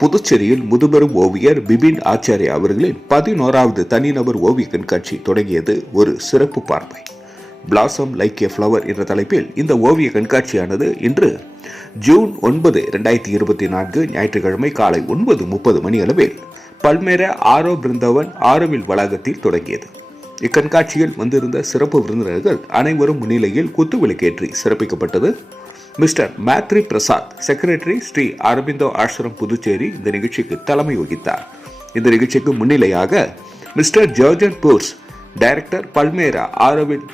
புதுச்சேரியில் முதுபெரும் ஓவியர் பிபின் ஆச்சாரியா அவர்களின் 11வது தனிநபர் ஓவிய கண்காட்சி தொடங்கியது. ஒரு சிறப்பு பார்வை. பிளாசம் லைக் ஏ ஃப்ளவர் என்ற தலைப்பில் இந்த ஓவிய கண்காட்சியானது இன்று ஜூன் 9, 2024 ஞாயிற்றுக்கிழமை காலை 9:30 மணி அளவில் பல்மேரா ஆரோ பிருந்தாவன் ஆரோவில் வளாகத்தில் தொடங்கியது. இக்கண்காட்சியில் வந்திருந்த சிறப்பு விருந்தினர்கள் அனைவரும் முன்னிலையில் குத்துவிளக்கேற்றி சிறப்பிக்கப்பட்டது. மிஸ்டர் மேத்ரி பிரசாத், செக்ரட்டரி, ஸ்ரீ அரபிந்தோ ஆசிரம், புதுச்சேரி, இந்த நிகழ்ச்சிக்கு தலைமை வகித்தார். இந்த நிகழ்ச்சிக்கு முன்னிலையாக mister Jorgen Bors, director, Palmyra Auroville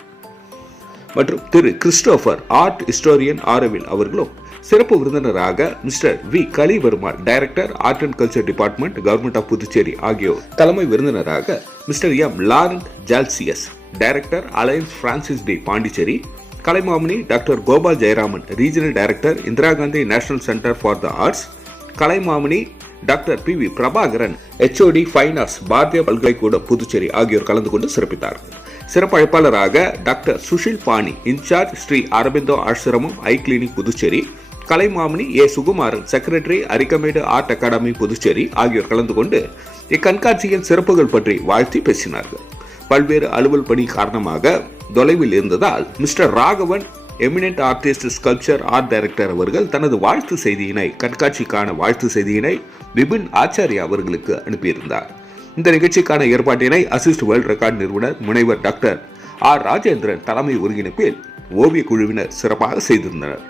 மற்றும் திரு கிறிஸ்டோபர், ஆர்ட் ஹிஸ்டோரியன், ஆரோவில் அவர்களும், சிறப்பு விருந்தினராக mister V Kalivarma, director, art and culture department, government of Puducherry ஆகியோர் தலைமை விருந்தினராக mister M Laurent Jalsius, director, Alliance Francaise de, Pondicherry, Kalaimamani doctor Gopal Jayaraman, regional director, Indira Gandhi national centre for the arts, Kalaimamani doctor P V Prabhakaran, HOD fine arts, Bharathiya Palkalaikoodam, Puducherry ஆகியோர் கலந்து கொண்டு சிறப்பித்தார்கள். சிறப்பு அழைப்பாளராக doctor Sushil பாணி, incharge, Sri Aurobindo Ashramam, eye clinic, Puducherry, Kalaimamani A Sukumaran, secretary, Arikamedu art academy, Puducherry ஆகியோர் கலந்து கொண்டு இக்கண்காட்சியின் சிறப்புகள் பற்றி வாழ்த்தி பேசினார்கள். பல்வேறு அலுவல் பணி காரணமாக தொலைவில் இருந்ததால் mister Raghavan, eminent artist, sculpture, art director அவர்கள் தனது வாழ்த்து செய்தியினை, கண்காட்சிக்கான வாழ்த்து செய்தியினை பிபின் ஆச்சாரியா அவர்களுக்கு அனுப்பியிருந்தார். இந்த நிகழ்ச்சிக்கான ஏற்பாட்டினை அசிஸ்ட் வேர்ல்ட் ரெக்கார்ட் நிறுவனர் முனைவர் டாக்டர் ஆர் ராஜேந்திரன் தலைமை ஒருங்கிணைப்பில் ஓவிய குழுவினர் சிறப்பாக செய்திருந்தனர்.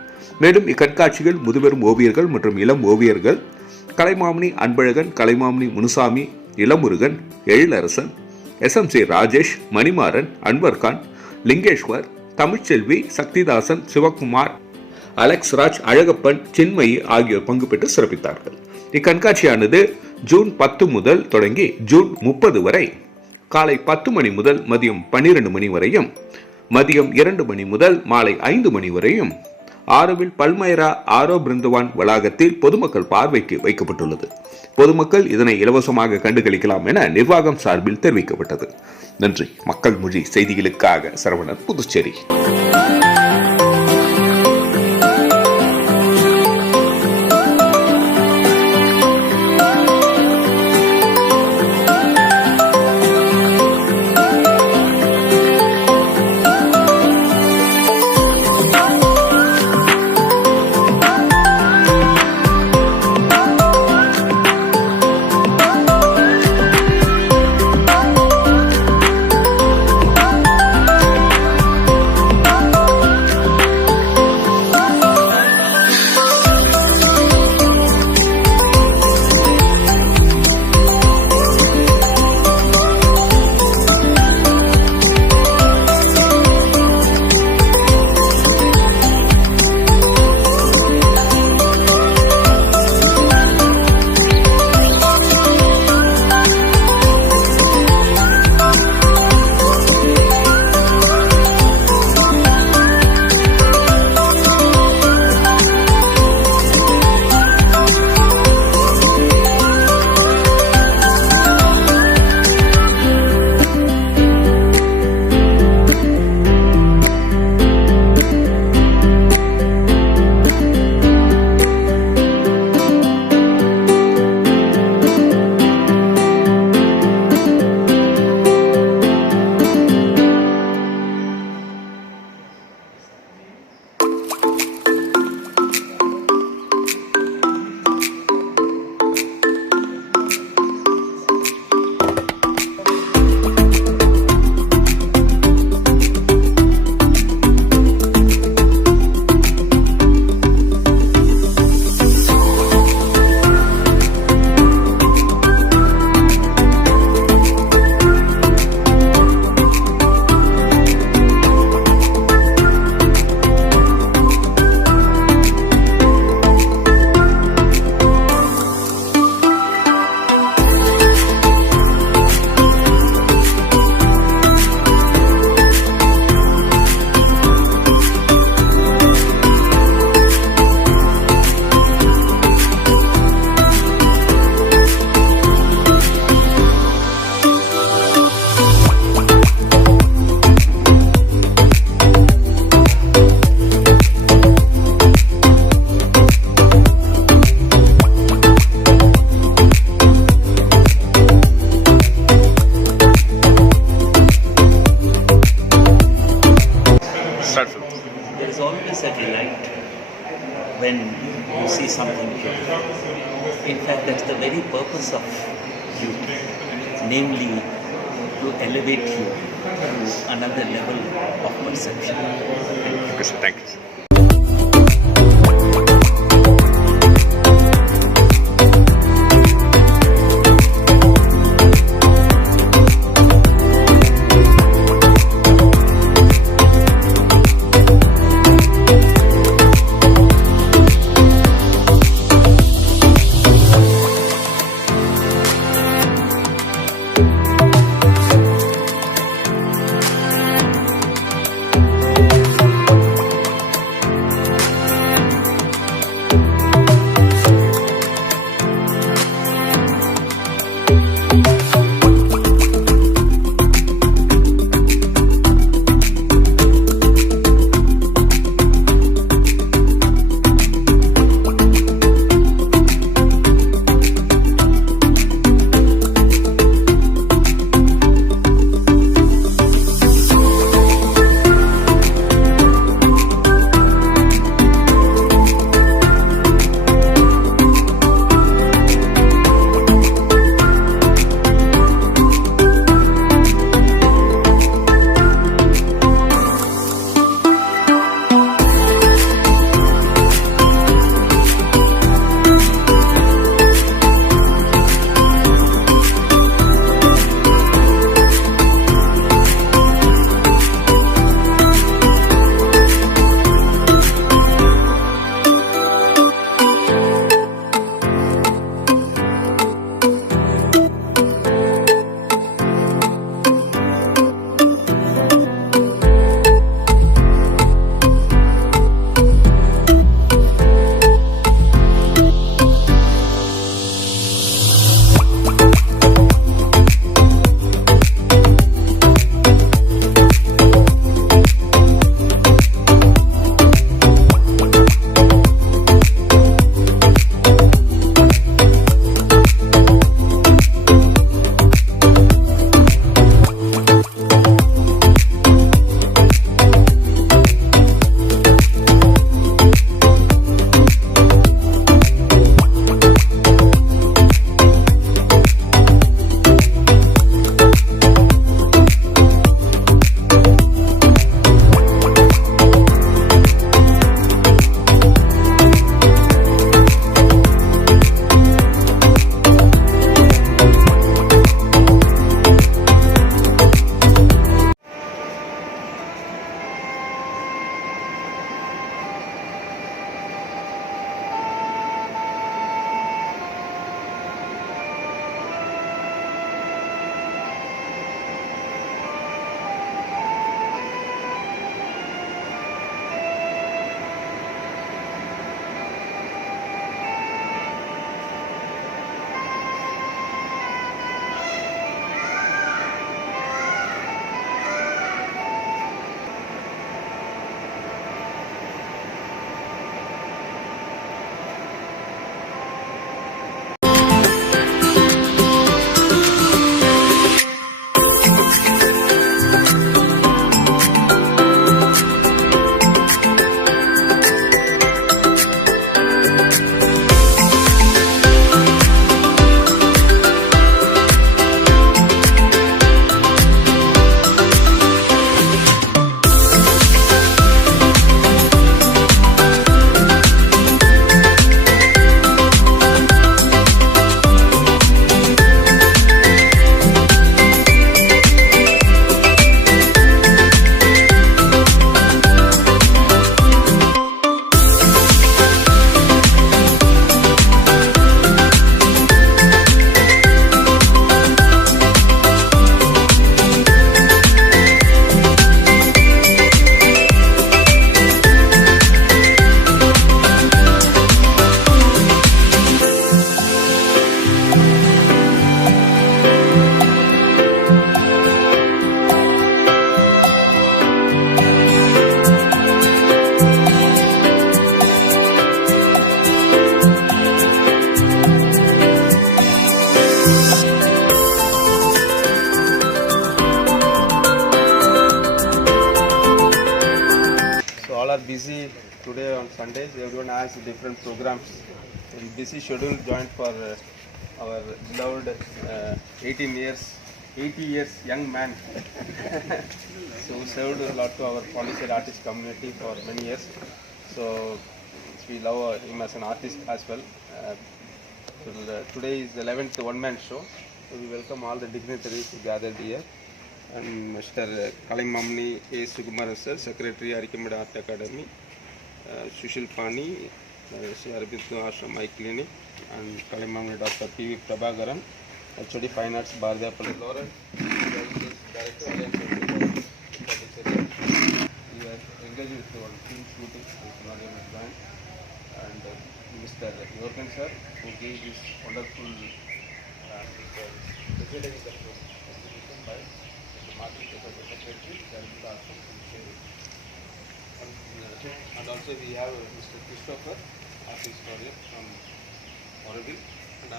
மேலும் இக்கண்காட்சிகள் முதுபெரும் ஓவியர்கள் மற்றும் இளம் ஓவியர்கள் கலைமாமணி அன்பழகன், கலைமாமணி முனுசாமி, இளமுருகன், எழிலரசன், SMC ராஜேஷ், மணிமாறன், அன்வர்கான், லிங்கேஸ்வர், தமிழ்ச்செல்வி, சக்திதாசன், சிவகுமார், அலெக்ஸ் ராஜ், அழகப்பன், சின்மயி ஆகியோர் பங்கு பெற்று சிறப்பித்தார்கள். இக்கண்காட்சியானது ஜூன் 10 முதல் தொடங்கி ஜூன் 30 வரை காலை 10 மணி முதல் மதியம் 12 மணி வரையும், மதியம் 2 மணி முதல் மாலை 5 மணி வரையும் ஆரோவில் பல்மேரா ஆரோ பிருந்தவான் வளாகத்தில் பொதுமக்கள் பார்வைக்கு வைக்கப்பட்டுள்ளது. பொதுமக்கள் இதனை இலவசமாக கண்டுகளிக்கலாம் என நிர்வாகம் சார்பில் தெரிவிக்கப்பட்டது. நன்றி. மக்கள் மொழி செய்திகளுக்காக Saravanan, Puducherry. There is always a delight when you see something beautiful. In fact, that's the very purpose of beauty, namely to elevate you to another level of perception. Okay, sir. Thank you. are busy today on Sundays. Everyone has different programs. In busy schedule joined for our beloved 80 years young man. So we served a lot to our Pondicherry artist community for many years. So we love him as an artist as well. Today is the 11th one-man show. So we welcome all the dignitaries who gathered here. And Mr. Kalimamni A. Sukumaran sir, Secretary Arikamada Art Academy, Sushil Pani, Sri Arabindra Ashram Eye Clinic, and Kalimamni Dr. P.V. Prabhakaran, HOD Fine Arts, Bardapalli, Lauren, Director, we are engaged with our film shooting with Nadiya Band, and Mr. Yorgan sir, who gave this wonderful presentation by and also we have Mr. Christopher, art historian from Oregon, and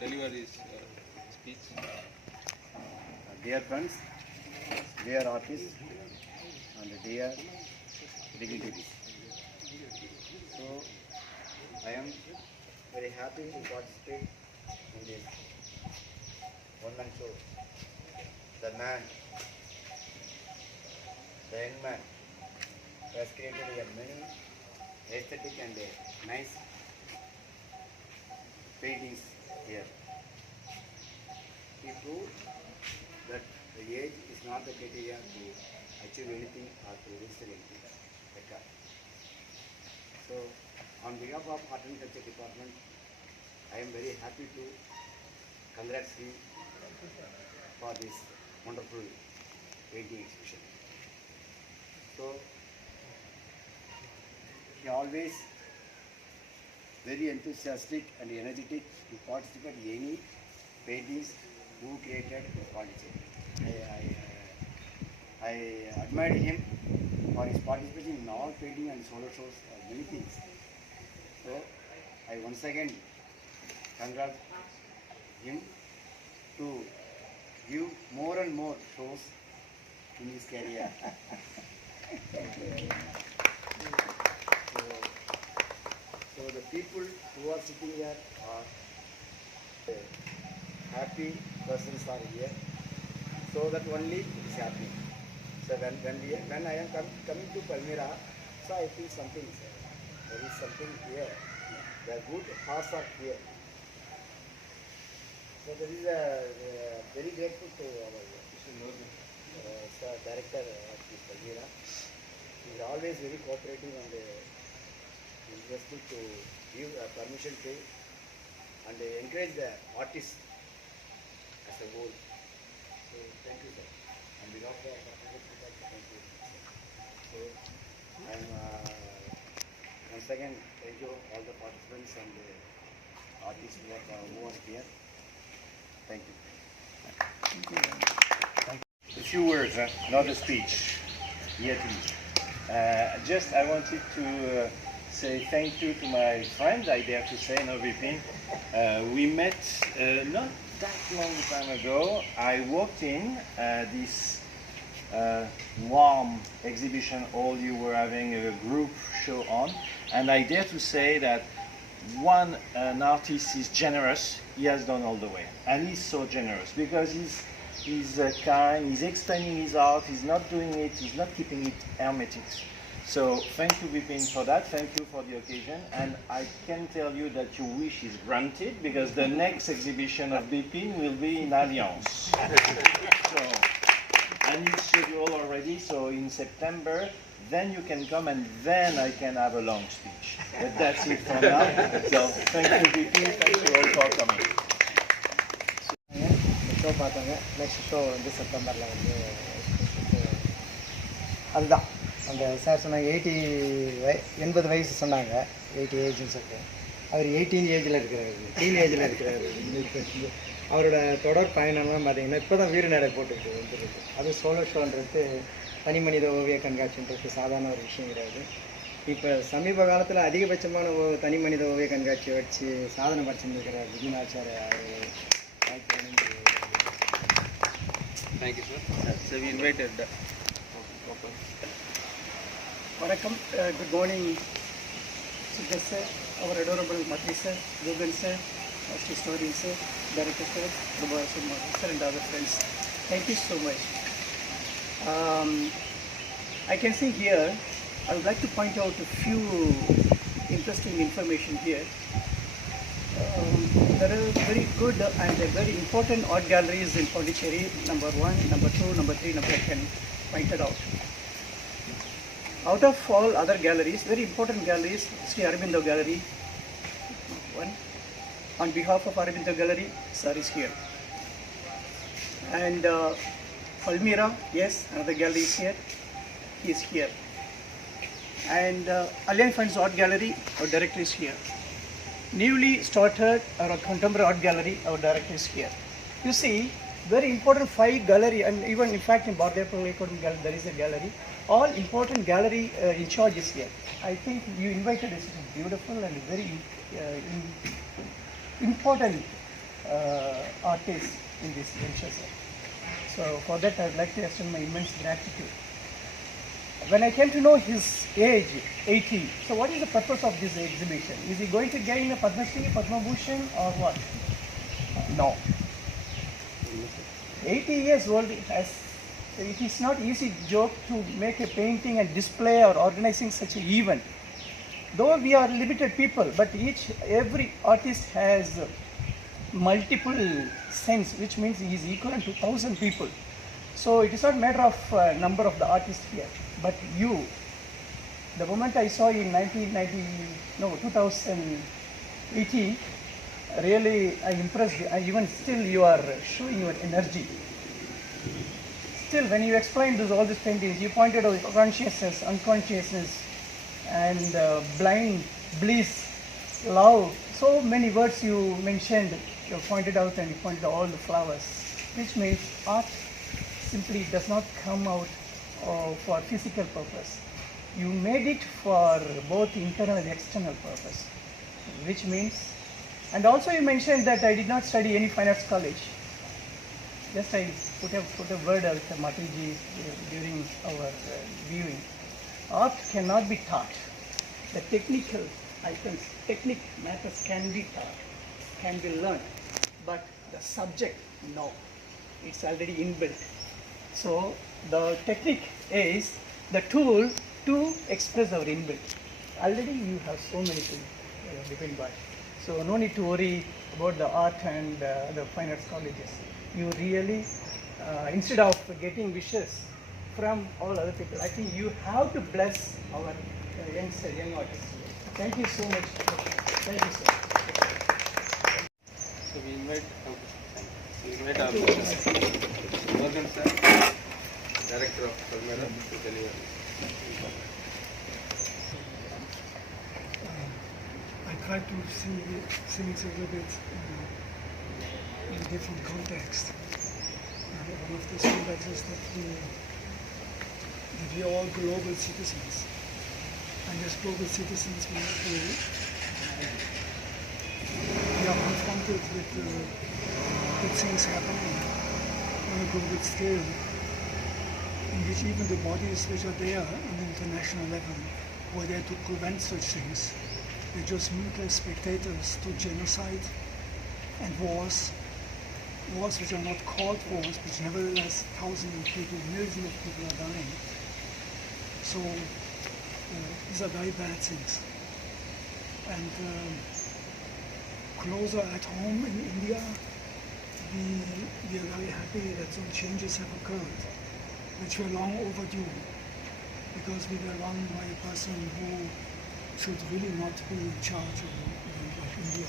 deliver his speech. Dear friends, dear artists, and dear dignitaries. So, I am very happy to participate in this one-man show. The man, the young man, has created a many aesthetic and nice paintings here. He proved that the age is not the criteria to achieve anything or to reach anything. Better. So, on behalf of Art and Culture Department, I am very happy to congratulate him for this wonderful painting exhibition. So, he always very enthusiastic and energetic to participate in any paintings who created in Pondicherry. I admired him for his participation in all painting and solo shows, many things. So I once again congratulate him to give more and more shows in his career. So the people who are sitting here are happy persons are here, so that only it is happening. So when I am coming to Palmyra, so I feel something. There is something here. The good hearts are here. So there is a very grateful to our director of this Palmyra. He is always very cooperative and interested to give permission to and encourage the artists as a whole. So thank you, sir. On behalf So, I'm once again thank you all the participants and artists who are here. Thank you. A few words, not a speech, yet. Just I wanted to say thank you to my friend, I dare to say, no Vipin. We met not that long time ago. I walked in this warm exhibition hall you were having a group show on, and I dare to say that an artist is generous, he has done all the way, and he's so generous because he's kind, he's explaining his art, he's not doing it, he's not keeping it hermetic. So thank you Vipin for that, thank you for the occasion, and I can tell you that your wish is granted because the next exhibition of Vipin will be in Alliance. So, and it's scheduled already, so in September, then you can come and then I can have a long speech. But that's it for now. So thank you Vipin, thank you all for coming. Show பார்த்தாங்க. Next show வந்து செப்டம்பரில் வந்து அதுதான் அந்த sir சொன்னாங்க 80 வயசு சொன்னாங்க, 80 ஏஜ்னு சொல்லிட்டு. அவர் 18 ஏஜில் இருக்கிறாரு, டீன் ஏஜில் இருக்கிறாரு. அவரோட தொடர் பயணம்லாம் பார்த்தீங்கன்னா இப்போ தான் வீரநடை போட்டுருக்கு வந்துருக்கு. அது சோலோ ஷோன்றது தனி மனித ஓவிய கண்காட்சின்றது சாதாரண ஒரு விஷயம் கிடையாது. இப்போ சமீப காலத்தில் அதிகபட்சமான தனி மனித ஓவிய கண்காட்சியை வச்சு சாதனை படிச்சுருக்கிறார் Bipin Acharya. Thank you, sir. So we invited. Vanakkam, good morning, Siddharth sir, our adorable Matri sir, Gogan sir, our historian sir, director sir, Prabha sir, and other friends. Thank you so much. I can see here, I would like to point out a few interesting information here. There are very good and very important art galleries in Pondicherry, number 1, number 2, number 3, number 10, pointed out. Out of all other galleries, very important galleries, Sri Aurobindo Gallery, one. On behalf of Aurobindo Gallery, sir is here. And Palmyra, yes, another gallery is here. He is here. And Alliance Funds Art Gallery, our director is here. Newly started our contemporary art gallery, our director is here. You see, very important 5 gallery, and even in fact in Bardepur Gallery there is a gallery. All important gallery in charge is here. I think you invited us to beautiful and very important artists in this venture, sir. So for that I would like to extend my immense gratitude. When I came to know his age, 80, so what is the purpose of this exhibition? Is he going to gain a Padma Shri, Padma Bhushan or what? No. 80 years old, it is not easy joke to make a painting and display or organizing such an event. Though we are limited people, but every artist has multiple sense, which means he is equivalent to 1,000 people. So it is not matter of number of the artists here, but you. The moment I saw in 2018, really I impressed. Even still you are showing your energy. Still, when you explained all these paintings, you pointed out consciousness, unconsciousness, and blind, bliss, love. So many words you mentioned, you pointed out, and you pointed out all the flowers, which means art simply does not come out for physical purpose. You made it for both internal and external purpose, which means, and also you mentioned that I did not study any fine arts college. Just I put a word out to Matriji during our viewing. Art cannot be taught. The technical items, technique matters can be taught, can be learned, but the subject, no, it's already inbuilt. So the technique is the tool to express our inbuilt. Already you have so many things between by. So no need to worry about the art and the fine arts colleges. You really, instead of getting wishes from all other people, I think you have to bless our young artists. Thank you so much. Thank you, sir. So we invite our Morgan sir. Director of Palmyra, to deliver. I try to see things a little bit in a different context. One of these contexts is that we are all global citizens. And as global citizens, we are confronted with things happening on a global scale, in which even the bodies which are there on the international level were there to prevent such things. They're just mutinous spectators to genocide and wars which are not called wars, but nevertheless thousands of people, millions of people are dying. So these are very bad things. And closer at home in India, we are very happy that some changes have occurred, which were long overdue, because we were run by a person who should really not be in charge of India,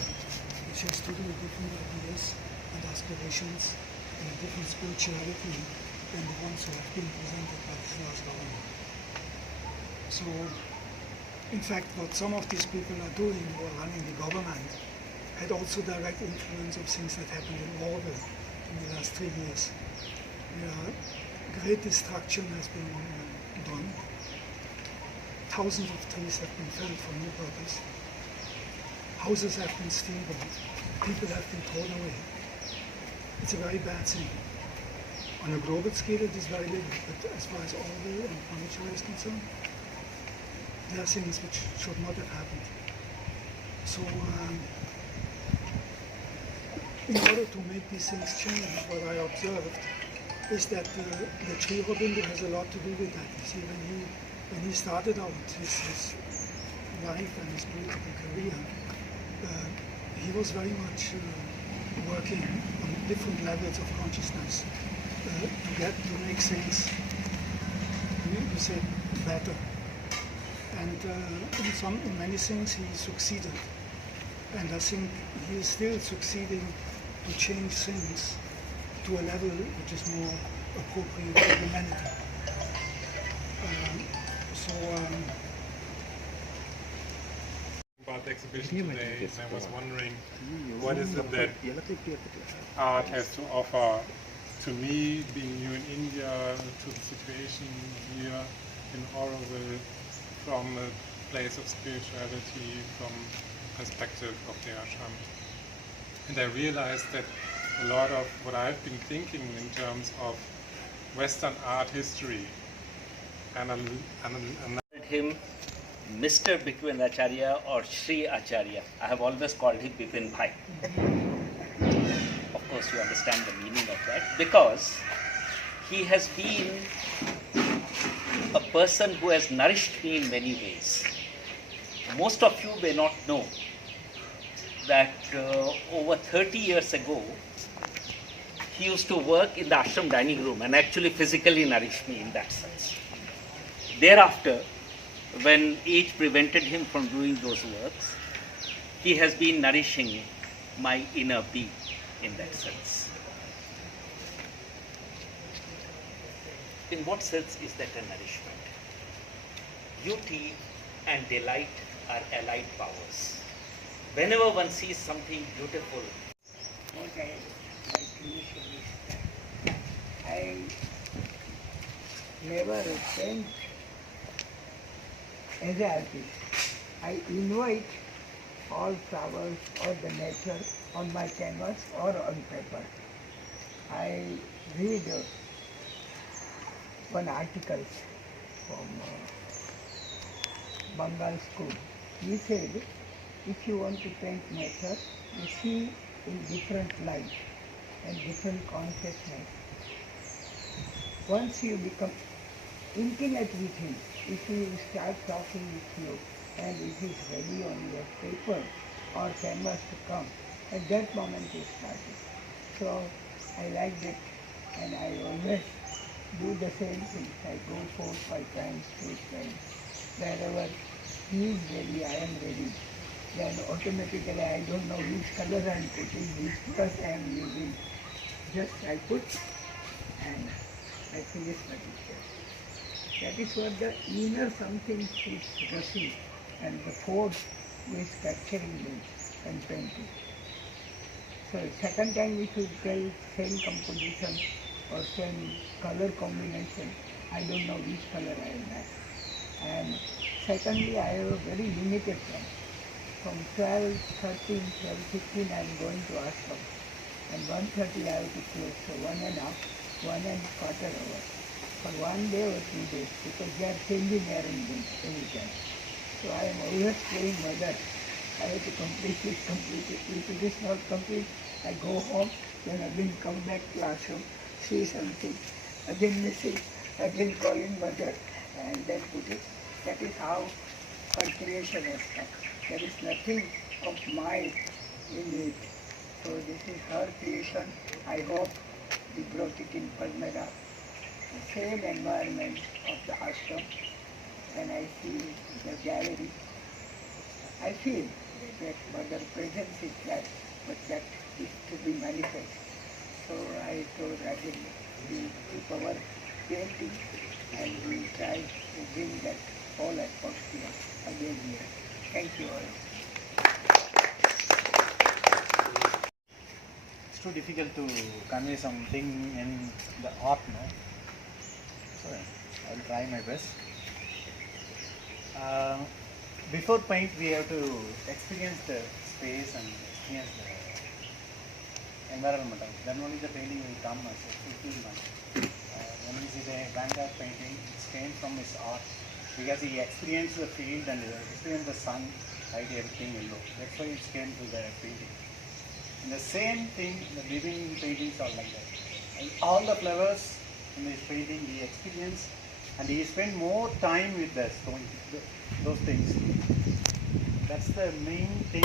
which has totally different ideas and aspirations and a different spirituality than the ones who have been presented by the Sri government. So, in fact, what some of these people are doing who are running the government had also direct influence of things that happened in Orwell in the last 3 years. Great destruction has been done. Thousands of trees have been felled for no purpose. Houses have been steamrolled. People have been thrown away. It's a very bad thing. On a global scale, it is very little, but as far as Orwell and Panichar is concerned, there are things which should not have happened. So, in order to make these things change, what I observed is that the Sri Aurobindo has a lot to do with that. You see, when he started out his life and his political career, he was very much working on different levels of consciousness to make things, you say, better. And in many things he succeeded. And I think he is still succeeding to change things to a level which is more appropriate for humanity. About the exhibition today, and I was wondering what is it that art has to offer to me, being new in India, to the situation here in Auroville, from a place of spirituality, from perspective of the ashram. And I realized that a lot of what I've been thinking in terms of Western art history and him Mr. Bipin Acharya or Sri Acharya. I have always called him Bipin Bhai. Of course, you understand the meaning of that, because he has been a person who has nourished me in many ways. Most of you may not know that over 30 years ago, he used to work in the ashram dining room and actually physically nourished me in that sense. Thereafter, when age prevented him from doing those works, he has been nourishing my inner being in that sense. In what sense is that a nourishment? Beauty and delight are allied powers. Whenever one sees something beautiful, what I like initially is that I never think as an artist. I invite all flowers or the nature on my canvas or on paper. I read one article from Bengal school. He said, if you want to paint nature, you see in different light and different consciousness. Once you become intimate with him, if he will start talking with you and it is ready on your paper or canvas to come, at that moment you started. So I liked it and I always do the same thing. I go 4, 5 times, 8 times. Wherever he is ready, I am ready. Then automatically I don't know which color I am putting, which brush I am using. Just I put and I finished my picture. That is what the inner something is rushing and the force is capturing me and painting. So second time if you tell same composition or same color combination, I don't know which color I will have. And secondly, I have a very limited time. From 12, 13, 12, 15 I am going to ashram. And 1:30 I have to close, so 1.25 hour. For 1 day or 2 days, because they are changing arrangements any time. So I am always playing mother. I have to complete it. If it is not complete, I go home, then again come back to ashram, see something, again miss it, again calling mother, and then put it. That is how her creation has come. There is nothing of mine in it. So this is her creation. I hope we brought it in Palmyra, the same environment of the ashram. When I see the gallery, I feel that mother presence is there, but that is to be manifest. So I told Rajan, we keep our painting and we try to bring that whole atmosphere again here. Thank you all. It's too difficult to convey something in the art, no? So I will try my best. Before paint, we have to experience the space and experience the environment. Then only the painting will come as a fulfillment. When we see the Van Gogh painting, it came from his art because he experienced the field and experienced the sun, light, everything yellow. That's why it came to the painting. And the same thing, the living paintings are like that. And all the flowers in his painting he experienced, and he spent more time with the stone, those things. That's the main thing.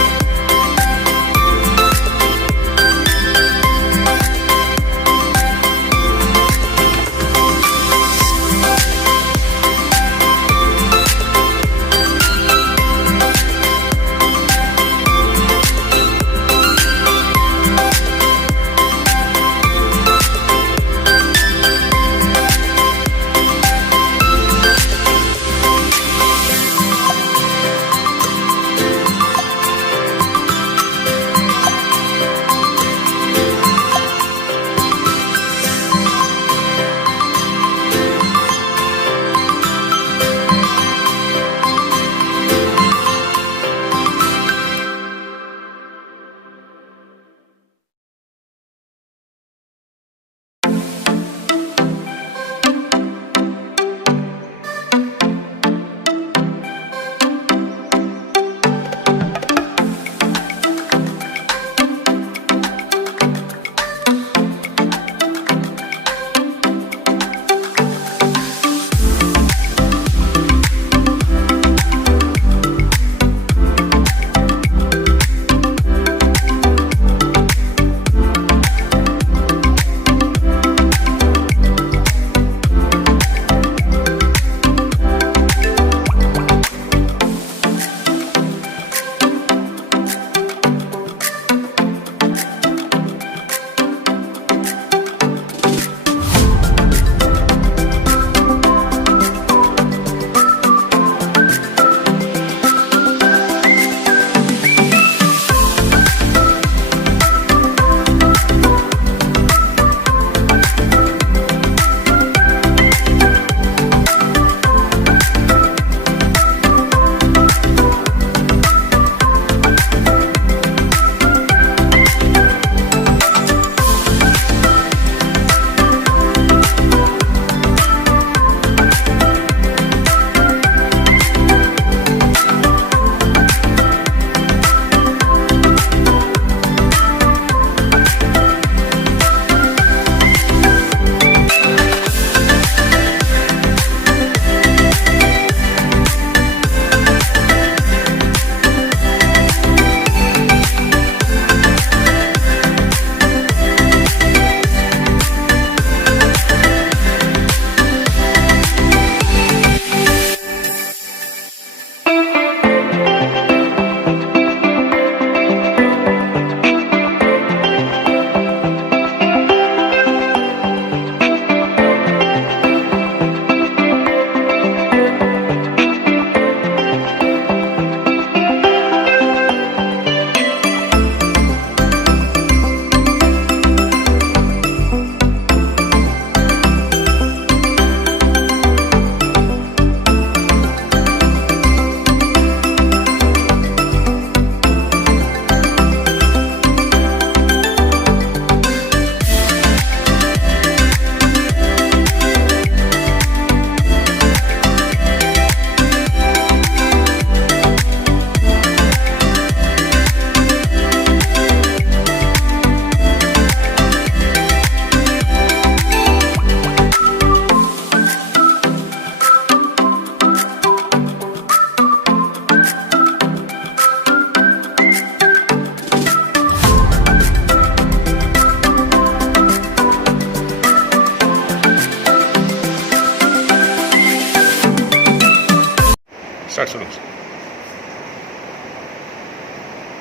Start சொல்லுங்கள் sir.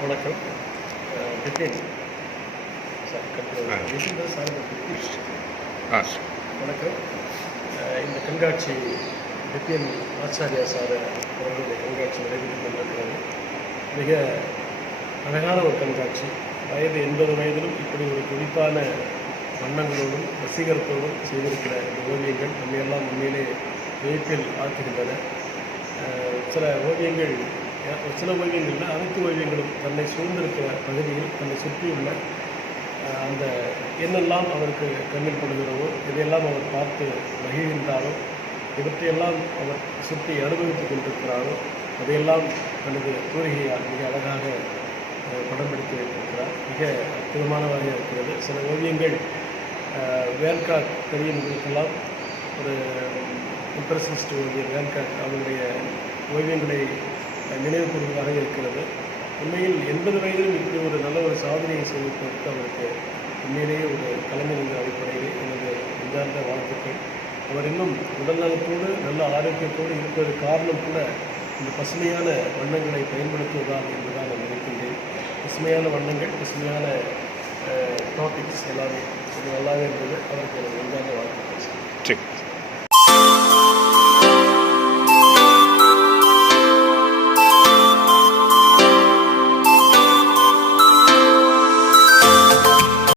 வணக்கம். Bipin sir Bipin sir வணக்கம். இந்த கண்காட்சி Bipin Acharya sir அவர்களுடைய கண்காட்சி நடைபெற்றுக் கொண்டிருக்கிறது. மிக அழகான ஒரு கண்காட்சி. வயது 80 வயதிலும் இப்படி ஒரு துடிப்பான வண்ணங்களோடும் ரசிகரத்தோடும் செய்திருக்கிற இந்த ஓவியங்கள் நம்மையெல்லாம் உண்மையிலே வியப்பில் ஆக்குகின்றன. சில ஓவியங்கள் அனைத்து ஓவியங்களும் தன்னை சூழ்ந்திருக்கிற பகுதியில் தன்னை சுற்றியுள்ள அந்த என்னெல்லாம் அவருக்கு கண்ணில் படுகிறவோ இதையெல்லாம் அவர் பார்த்து மகிழ்கின்றாரோ இவற்றையெல்லாம் அவர் சுற்றி அனுபவித்துக் கொண்டிருக்கிறாரோ அதையெல்லாம் தனது தூரிகையால் மிக அழகாக படம் பிடித்து வைத்திருக்கிறார். மிக அற்புதமானதாக இருக்கிறது. சில ஓவியங்கள் வேல்காட் தெரியும் உங்களுக்கெல்லாம், ஒரு இம்ப்ரெஷனிஸ்ட் ஓவியர் வேல்காட், அவருடைய ஓவியங்களை நினைவு கூறுவதாக இருக்கிறது. உண்மையில் 80 வயதிலும் இப்படி ஒரு நல்ல ஒரு சாதனையை செய்வதற்கு அவருக்கு உண்மையிலேயே ஒரு கலைஞர் என்ற அடிப்படையிலே எனது நெஞ்சார்ந்த வாழ்த்துக்கள். அவர் இன்னும் உடல் நலத்தோடு நல்ல ஆரோக்கியத்தோடு இருப்பது காரணம் கூட இந்த பசுமையான வண்ணங்களை பயன்படுத்துவதால் என்றுதான் நான் நினைக்கின்றேன். பசுமையான வண்ணங்கள், பசுமையான டாபிக்ஸ் எல்லாமே இது நல்லாவே இருந்தது. அவருக்கு எனது நெஞ்சார்ந்த வாழ்த்துக்கள்.